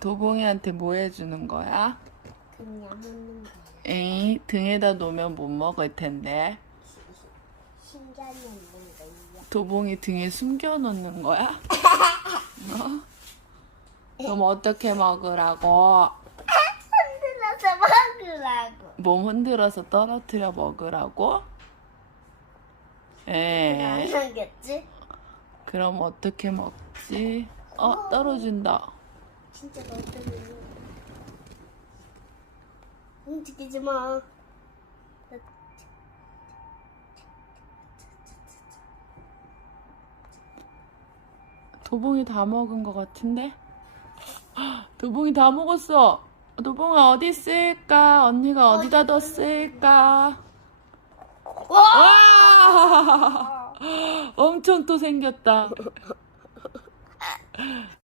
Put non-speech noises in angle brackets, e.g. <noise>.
도봉이한테 뭐 해주는 거야? 그냥 먹는 거. 에이, 등에다 놓으면 못 먹을 텐데. 신기한 먹는 거야. 도봉이 등에 숨겨놓는 거야? <laughs> 어? 그럼 어떻게 먹으라고? 흔들어서 먹으라고. 몸 흔들어서 떨어뜨려 먹으라고? 안 에, 남겼지? 그럼 어떻게 먹지? 어, 떨어진다. 진짜 너무 움직이지 마. 도봉이 다 먹은 것 같은데? <gasps> 도봉이 다 먹었어. 도봉아 어디 있을까? 언니가 어디다 뒀을까? 와! 와! <laughs> 엄청 또 생겼다. <laughs>